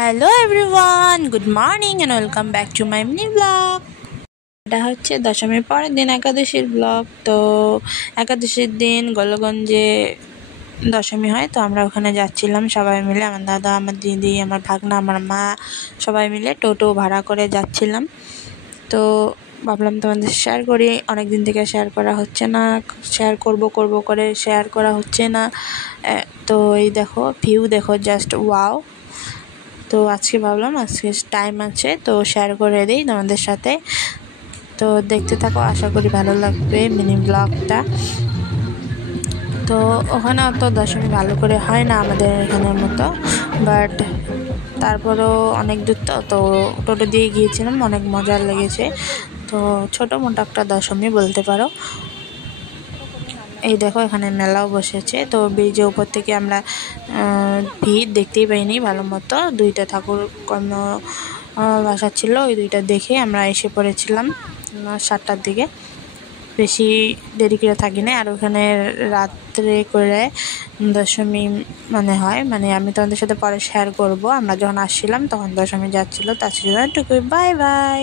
Hello everyone, good morning and welcome back to my mini blog. এটা হচ্ছে দশমীর পরের দিন একাদশীর ব্লগ। তো একাদশীর দিন গোলগঞ্জে দশমী হয়, তো আমরা ওখানে যাচ্ছিলাম সবাই মিলে, আমার দাদা, আমার দিদি, আমার ভাগনা, আমার মা, সবাই মিলে টোটো ভাড়া করে যাচ্ছিলাম। তো ভাবলাম তোমাদের শেয়ার করি, অনেক দিন থেকে শেয়ার করা হচ্ছে না, শেয়ার করব করে শেয়ার করা হচ্ছে না। তো এই দেখো, ভিউ দেখো, জাস্ট ওয়াও। তো আজকে ভাবলাম আজকে টাইম আছে তো শেয়ার করে দিই তোমাদের সাথে। তো দেখতে থাকো, আশা করি ভালো লাগবে মিনি ব্লগটা। তো ওখানে অত দশমী ভালো করে হয় না আমাদের এখানের মতো, বাট তারপরেও অনেক দূর তো টোটো দিয়ে গিয়েছিলাম, অনেক মজার লেগেছে। তো ছোটো মোটো একটা দশমী বলতে পারো। এই দেখো, এখানে মেলাও বসেছে। তো ব্রিজের উপর থেকে আমরা ভিড় দেখতেই পাইনি ভালো মতো, দুইটা ঠাকুর কোনো বাসা ছিল, ওই দুইটা দেখে আমরা এসে পড়েছিলাম 7টার দিকে। বেশি দেরি করে থাকি না। আর ওখানে রাত্রে করে দশমী হয়, আমি তোমাদের সাথে পরে শেয়ার করব। আমরা যখন আসছিলাম তখন দশমী যাচ্ছিলো। তার জন্য বাই বাই।